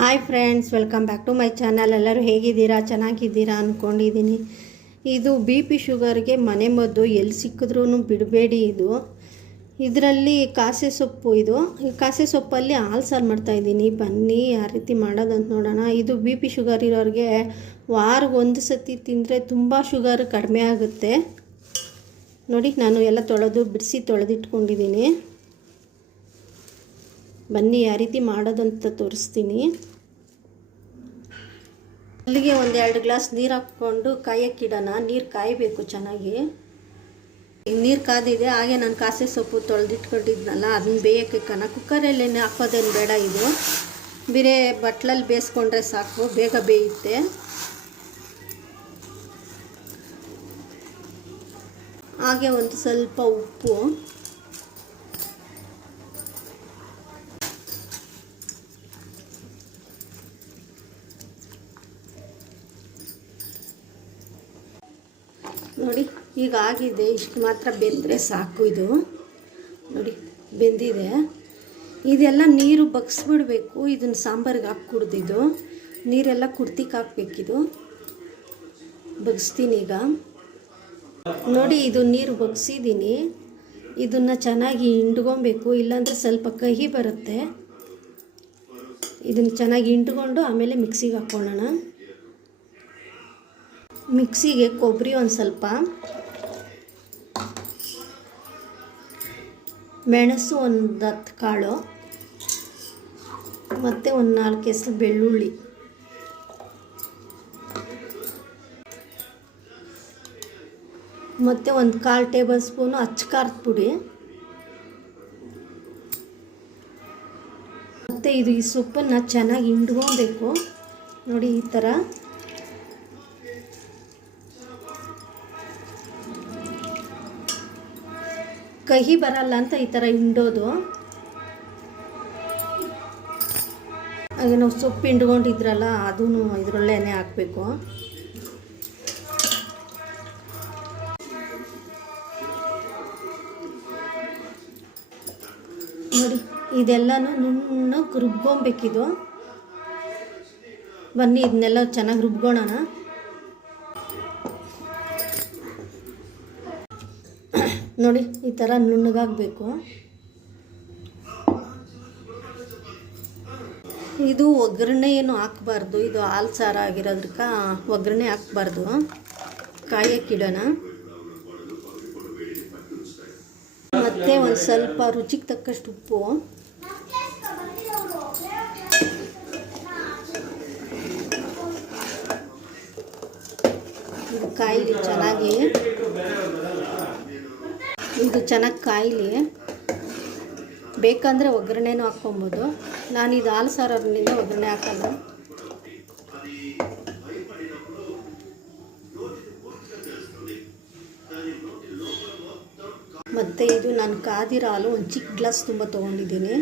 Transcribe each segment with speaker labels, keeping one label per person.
Speaker 1: hi friends welcome back to my channel ಎಲ್ಲರೂ ಹೇಗಿದ್ದೀರಾ ಚೆನ್ನಾಗಿದ್ದೀರಾ ಅಂದ್ಕೊಂಡಿದ್ದೀನಿ ಇದು ಬಿ ಪಿ ಶುಗರ್ಗೆ ಮನೆ ಮದ್ದು ಎಲ್ಲಿ ಸಿಕ್ಕಿದ್ರೂ ಬಿಡಬೇಡಿ ಇದು ಇದರಲ್ಲಿ ಕಾಸೆ ಸೊಪ್ಪು ಇದು ಈ ಕಾಸೆ ಸೊಪ್ಪಲ್ಲಿ ಹಾಲು ಸಾರು ಮಾಡ್ತಾಯಿದ್ದೀನಿ ಬನ್ನಿ ಯಾವ ರೀತಿ ಮಾಡೋದಂತ ನೋಡೋಣ ಇದು ಬಿ ಪಿ ಶುಗರ್ ಇರೋರಿಗೆ ಒಂದು ಸತಿ ತಿಂದರೆ ತುಂಬ ಶುಗರ್ ಕಡಿಮೆ ಆಗುತ್ತೆ ನೋಡಿ ನಾನು ಎಲ್ಲ ತೊಳೆದು ಬಿಡಿಸಿ ತೊಳೆದಿಟ್ಕೊಂಡಿದ್ದೀನಿ ಬನ್ನಿ ಯಾವ ರೀತಿ ಮಾಡೋದಂತ ತೋರಿಸ್ತೀನಿ ಅಲ್ಲಿಗೆ ಒಂದು ಎರಡು ಗ್ಲಾಸ್ ನೀರು ಹಾಕ್ಕೊಂಡು ಕಾಯಕ್ಕಿಡೋಣ ನೀರು ಕಾಯಬೇಕು ಚೆನ್ನಾಗಿ ನೀರು ಕಾದಿದೆ ಹಾಗೆ ನಾನು ಕಾಸೆ ಸೊಪ್ಪು ತೊಳೆದಿಟ್ಕೊಂಡಿದ್ನಲ್ಲ ಅದನ್ನ ಬೇಯಕ್ಕೆ ಕಣ ಕುಕ್ಕರಲ್ಲಿ ಹಾಕೋದೇನು ಬೇಡ ಇದು ಬೇರೆ ಬಟ್ಲಲ್ಲಿ ಬೇಯಿಸ್ಕೊಂಡ್ರೆ ಸಾಕು ಬೇಗ ಬೇಯುತ್ತೆ ಹಾಗೆ ಒಂದು ಸ್ವಲ್ಪ ಉಪ್ಪು ನೋಡಿ ಈಗ ಆಗಿದೆ ಇಷ್ಟು ಮಾತ್ರ ಬೆಂದರೆ ಸಾಕು ಇದು ನೋಡಿ ಬೆಂದಿದೆ ಇದೆಲ್ಲ ನೀರು ಬಗ್ಸ್ಬಿಡ್ಬೇಕು ಇದನ್ನು ಸಾಂಬಾರಿಗೆ ಹಾಕಿ ಕುಡ್ದಿದ್ದು ನೀರೆಲ್ಲ ಕುಡ್ತಿಗೆ ಹಾಕ್ಬೇಕಿದು ಬಗ್ಸ್ತೀನಿ ಈಗ ನೋಡಿ ಇದು ನೀರು ಬಗ್ಸಿದ್ದೀನಿ ಇದನ್ನು ಚೆನ್ನಾಗಿ ಹಿಂಡ್ಕೊಬೇಕು ಇಲ್ಲಾಂದರೆ ಸ್ವಲ್ಪ ಕಹಿ ಬರುತ್ತೆ ಇದನ್ನು ಚೆನ್ನಾಗಿ ಹಿಂಡ್ಕೊಂಡು ಆಮೇಲೆ ಮಿಕ್ಸಿಗೆ ಹಾಕ್ಕೊಳ್ಳೋಣ ಮಿಕ್ಸಿಗೆ ಕೊಬ್ಬರಿ ಒಂದು ಸ್ವಲ್ಪ ಮೆಣಸು ಒಂದು ಹತ್ತು ಕಾಳು ಮತ್ತು ಒಂದು ನಾಲ್ಕು ಹೆಸರು ಬೆಳ್ಳುಳ್ಳಿ ಮತ್ತು ಒಂದು ಕಾಲು ಟೇಬಲ್ ಸ್ಪೂನು ಅಚ್ಚಕಾರದ ಪುಡಿ ಮತ್ತು ಇದು ಈ ಸೊಪ್ಪನ್ನು ಚೆನ್ನಾಗಿ ಹಿಂಡ್ಕೊಬೇಕು ನೋಡಿ ಈ ಥರ ಕಹಿ ಬರಲ್ಲ ಅಂತ ಈ ಥರ ಹಿಂಡೋದು ಹಾಗೆ ನಾವು ಸೊಪ್ಪು ಹಿಂಡ್ಕೊಂಡಿದ್ರಲ್ಲ ಅದೂ ಇದರೊಳ್ಳೆನೇ ಹಾಕಬೇಕು ನೋಡಿ ಇದೆಲ್ಲನೂ ನುಣ್ಣಕ್ಕೆ ರುಬ್ಕೊಬೇಕಿದು ಬನ್ನಿ ಇದನ್ನೆಲ್ಲ ಚೆನ್ನಾಗಿ ರುಬ್ಕೊಳ್ಳೋಣ ನೋಡಿ ಈ ಥರ ನುಣ್ಣಗಾಗಬೇಕು ಇದು ಒಗ್ಗರಣೆ ಏನು ಹಾಕಬಾರ್ದು ಇದು ಹಾಲು ಸಾರ ಆಗಿರೋದ್ರಕ್ಕ ಒಗ್ಗರಣೆ ಹಾಕಬಾರ್ದು ಕಾಯಕ್ಕಿಡೋಣ ಮತ್ತೆ ಒಂದು ಸ್ವಲ್ಪ ರುಚಿಗೆ ತಕ್ಕಷ್ಟು ಉಪ್ಪು ಕಾಯಿ ಚೆನ್ನಾಗಿ ಇದು ಚೆನ್ನಾಗಿ ಕಾಯಿಲಿ ಬೇಕಂದರೆ ಒಗ್ಗರಣೆನೂ ಹಾಕ್ಕೊಬೋದು ನಾನು ಇದು ಹಾಲು ಸಾರೋದ್ರಿಂದ ಒಗ್ಗರಣೆ ಹಾಕಲ್ಲ ಮತ್ತು ಇದು ನಾನು ಕಾದಿರೋ ಹಾಲು ಒಂದು ಚಿಕ್ಕ ಗ್ಲಾಸ್ ತುಂಬ ತೊಗೊಂಡಿದ್ದೀನಿ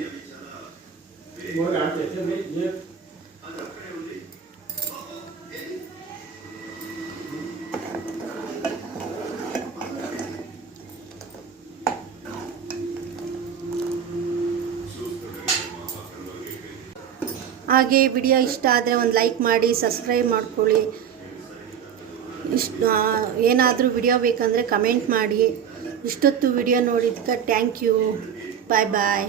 Speaker 1: ಹಾಗೆ ವಿಡಿಯೋ ಇಷ್ಟ ಆದರೆ ಒಂದು ಲೈಕ್ ಮಾಡಿ ಸಬ್ಸ್ಕ್ರೈಬ್ ಮಾಡ್ಕೊಳ್ಳಿ ಇಷ್ಟು ಏನಾದರೂ ವಿಡಿಯೋ ಬೇಕಂದರೆ ಕಮೆಂಟ್ ಮಾಡಿ ಇಷ್ಟೊತ್ತು ವಿಡಿಯೋ ನೋಡಿದ್ಕೆ ಥ್ಯಾಂಕ್ ಯು ಬಾಯ್ ಬಾಯ್